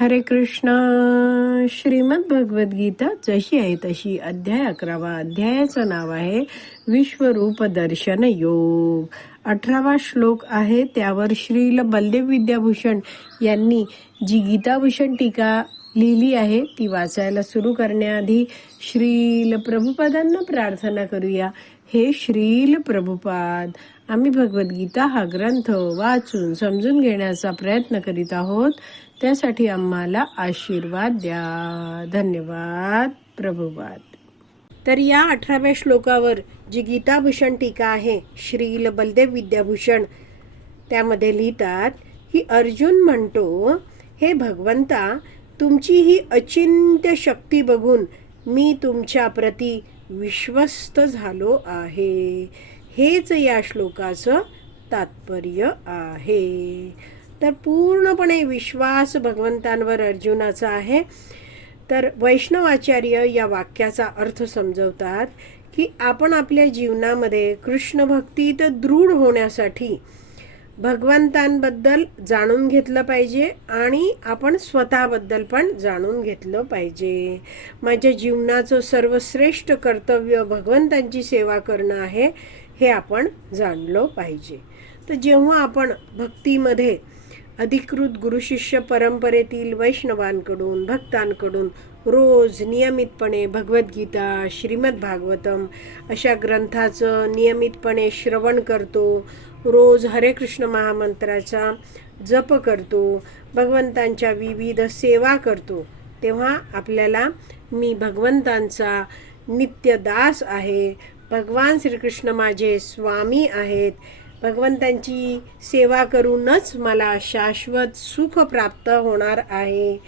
हरे कृष्ण. श्रीमद भगवद गीता जशी आहे तशी अध्याय अकरावा अध्यायाचं नाव आहे विश्वरूप दर्शन योग. अठरावा श्लोक आहे त्यावर श्रील बलदेव विद्याभूषण यांनी जी गीताभूषण टीका लिहिली आहे ती वाचायला सुरू करण्याआधी श्रील प्रभुपादांना प्रार्थना करूया. हे श्रील प्रभुपाद आम्ही भगवद्गीता हा ग्रंथ वाचून समजून घेण्याचा प्रयत्न करीत आहोत. त्यासाठी आम्हाला आशीर्वाद द्या. धन्यवाद. प्रभुवाद. तर या अठराव्या श्लोकावर जी गीताभूषण टीका आहे श्रील बलदेव विद्याभूषण त्यामध्ये लिहितात की अर्जुन म्हणतो हे भगवंता तुमची ही अचिंत्य शक्ती बघून मी तुमच्या प्रती विश्वस्त झालो आहे. हेच या श्लोकाचं तात्पर्य आहे. तर पूर्णपणे विश्वास भगवंतांवर अर्जुनाचा आहे. तर वैष्णवाचार्य या वाक्याचा अर्थ समजवतात की आपण आपल्या जीवनामध्ये कृष्ण भक्तीत दृढ होण्यासाठी भगवंतांबद्दल जाणून घेतलं पाहिजे आणि आपण स्वतःबद्दल पण जाणून घेतलं पाहिजे. माझ्या जीवनाचं सर्वश्रेष्ठ कर्तव्य भगवंतांची सेवा करणं आहे. हे आपण जाणलं पाहिजे. तर जेव्हा आपण भक्तीमध्ये अधिकृत गुरुशिष्य परंपरेतील वैष्णवांकडून भक्तांकडून रोज नियमितपणे भगवद्गीता श्रीमद भागवतम अशा ग्रंथाचं नियमितपणे श्रवण करतो रोज हरे कृष्ण महामंत्राचा जप करतो भगवंतांच्या विविध सेवा करतो तेव्हा आपल्याला मी भगवंतांचा नित्यदास आहे भगवान श्रीकृष्ण माझे स्वामी आहेत. भगवंतांची सेवा करूनच मला शाश्वत सुख प्राप्त होणार आहे.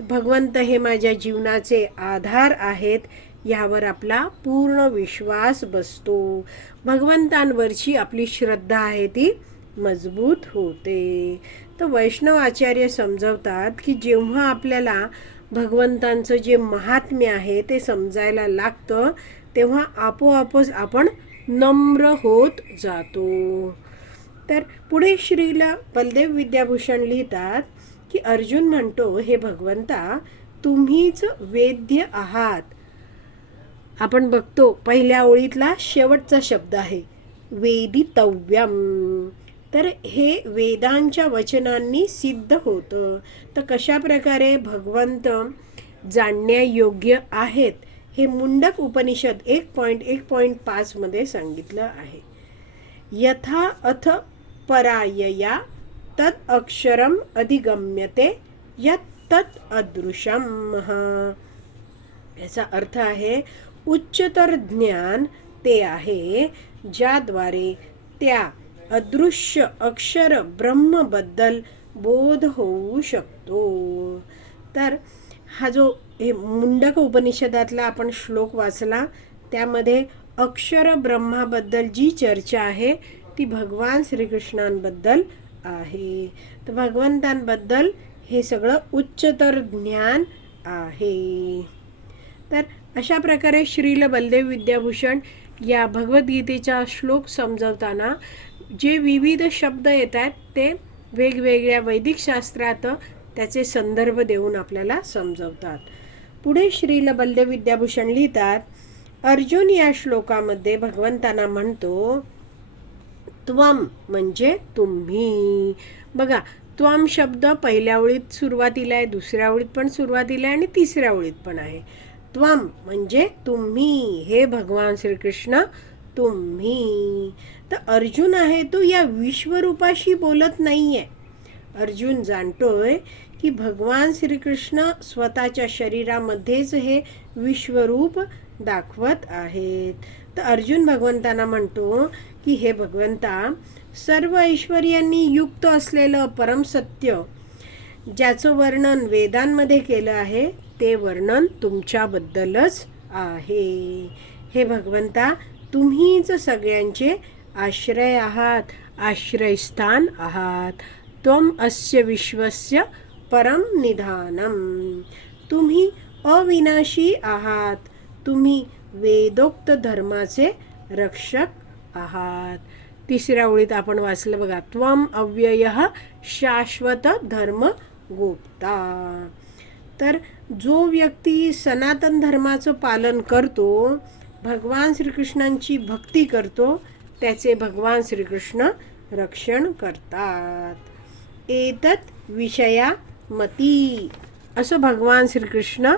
भगवंत हे माझ्या जीवनाचे आधार आहेत यावर आपला पूर्ण विश्वास बसतो. भगवंतांवरची आपली श्रद्धा आहे ती मजबूत होते. तर वैष्णव आचार्य समजवतात की जेव्हा आपल्याला भगवंतांचं जे महात्म्य आहे ते समजायला लागतं तेव्हा आपोआपच आपण नम्र होत जातो. तर पुढे श्रीला बलदेव विद्याभूषण लिहितात की अर्जुन म्हणतो हे भगवंता तुम्हीच वेद्य आहात. आपण बघतो पहिल्या ओळीतला शेवटचा शब्द आहे वेदितव्यम. तर हे वेदांच्या वचनांनी सिद्ध होतं. तर कशा प्रकारे भगवंत जाणण्यायोग्य आहेत? हे मुंडक उपनिषद एक पॉईंट एक पॉईंट पाचमध्ये सांगितलं आहे. यथा अथ परायया तत् अक्षरम अधिगम्यते यत तत् अदृशम। याचा अर्थ आहे उच्चतर ज्ञान ते आहे ज्याद्वारे त्या अदृश्य अक्षर ब्रह्मबद्दल बोध होऊ शकतो. तर हा जो हे मुंडक उपनिषदातला आपण श्लोक वाचला त्यामध्ये अक्षर ब्रह्माबद्दल जी चर्चा आहे ती भगवान श्रीकृष्णांबद्दल आहे. तर भगवंतांबद्दल हे सगळं उच्चतर ज्ञान आहे. तर अशा प्रकारे श्रील बलदेव विद्याभूषण या भगवद्गीतेचा श्लोक समजवताना जे विविध शब्द येत आहेत ते वेगवेगळ्या वैदिक शास्त्रात त्याचे संदर्भ देऊन आपल्याला समजवतात. पुढे श्रील बलदेव विद्याभूषण लिहितात अर्जुन या श्लोकामध्ये भगवंतांना म्हणतो त्वम म्हणजे तुम्ही. बघा त्वम शब्द पहिल्या ओळीत सुरुवातीला आहे दुसऱ्या ओळीत पण सुरुवातीला आहे आणि तिसऱ्या ओळीत पण आहे. त्वम म्हणजे तुम्ही. हे भगवान श्रीकृष्ण तुम्ही. तर अर्जुन आहे तो या विश्वरूपाशी बोलत नाहीये. अर्जुन जाणतोय की भगवान श्रीकृष्ण स्वतःच्या शरीरामध्येच हे विश्वरूप दाखवत आहेत. तर अर्जुन भगवंतांना म्हणतो की हे भगवंता सर्व ऐश्वर्यांनी युक्त असलेलं परमसत्य ज्याचं वर्णन वेदांमध्ये केलं आहे ते वर्णन तुमच्याबद्दलच आहे. हे भगवंता तुम्हीच सगळ्यांचे आश्रय आहात आश्रयस्थान आहात. त्वम अस्य विश्वस्य परम निधानम तुम्ही अविनाशी आहात तुम्ही वेदोक्त धर्माचे रक्षक आहात। तिसऱ्या ओळीत आपण वाचलं बघा त्वम अव्यय शाश्वत धर्म गोपता। तर जो व्यक्ती सनातन धर्माचं पालन करतो भगवान श्रीकृष्णांची भक्ती करतो त्याचे भगवान श्रीकृष्ण रक्षण करतात। एतत विषया मती. असं भगवान श्रीकृष्ण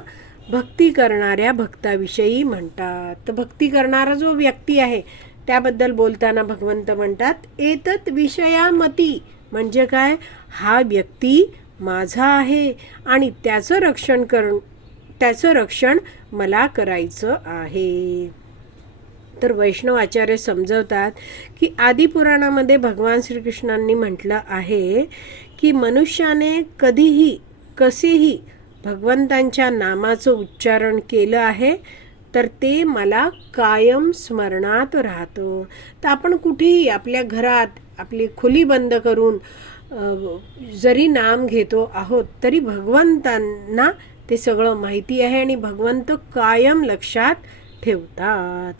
भक्ती करणाऱ्या भक्ताविषयी म्हणतात. तर भक्ती करणारा जो व्यक्ती आहे त्याबद्दल बोलताना भगवंत म्हणतात एतत विषया मती. म्हणजे काय? हा व्यक्ती माझा आहे आणि त्याचं रक्षण कर त्याचं रक्षण मला करायचं आहे. तर वैष्णव आचार्य समजवतात की आदिपुराणामध्ये भगवान श्रीकृष्णांनी म्हटलं आहे की मनुष्याने कधीही कसेही भगवंतांच्या नामाचं उच्चारण केलं आहे तर ते मला कायम स्मरणात राहतं. तर आपण कुठेही आपल्या घरात आपली खोली बंद करून जरी नाम घेतो आहोत तरी भगवंतांना ते सगळं माहिती आहे आणि भगवंत कायम लक्षात ठेवतात.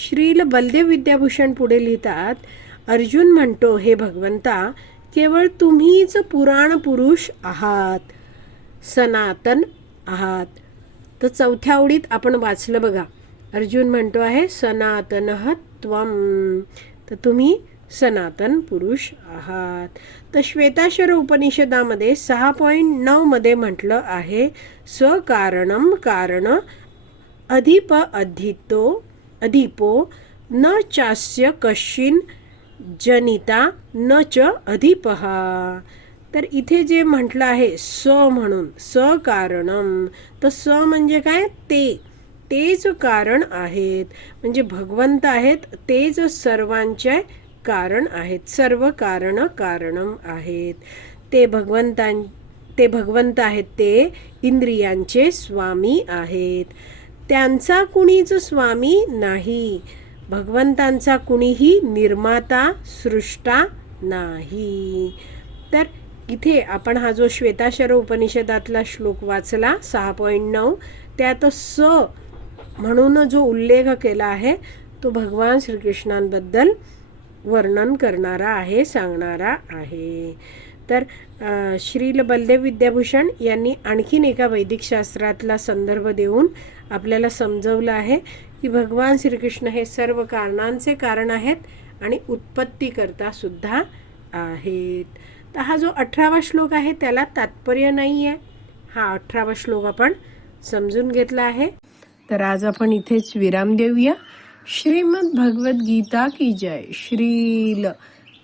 श्रील बलदेव विद्याभूषण पुढे लिहितात अर्जुन म्हणतो हे भगवंता केवळ तुम्हीच पुराण पुरुष आहात. सनातन आहात. तर चौथ्या आवडीत आपण वाचलं बघा. अर्जुन म्हणतो आहे सनातन त्वम तर तुम्ही सनातन पुरुष आहात. तर श्वेताश्वर उपनिषदामध्ये सहा पॉईंट नऊमध्ये म्हटलं आहे स्वकारणम कारण अधिप अधितो अधिपो न चास्य कश्चिन जनिता न च अधिपहा. तर इथे जे म्हटलं आहे स म्हणून स कारणम तर स म्हणजे काय? ते. तेच कारण आहेत. म्हणजे भगवंत आहेत तेच सर्वांचे कारण आहेत. सर्व कारण कारणम आहेत. ते भगवंतां ते भगवंत आहेत ते इंद्रियांचे स्वामी आहेत. त्यांचा कुणीच स्वामी नाही. भगवंतांचा कुणीही निर्माता सृष्टा नाही. तर इथे आपण हा जो श्वेताशर उपनिषदातला श्लोक वाचला सहा पॉईंट नऊ त्यात स म्हणून जो उल्लेख केला आहे तो भगवान श्रीकृष्णांबद्दल वर्णन करणारा आहे सांगणारा आहे. तर श्रील बलदेव विद्याभूषण यांनी आणखीन एका वैदिक शास्त्रातला संदर्भ देऊन आपल्याला समजवलं आहे की भगवान श्रीकृष्ण हे सर्व कारणांचे कारण आहेत आणि उत्पत्तीकरता सुद्धा आहेत. तर हा जो अठरावा श्लोक आहे त्याला तात्पर्य नाही आहे हा अठरावा श्लोक आपण समजून घेतला आहे. तर आज आपण इथेच विराम देऊया. श्रीमद भगवत गीता की जय. श्रील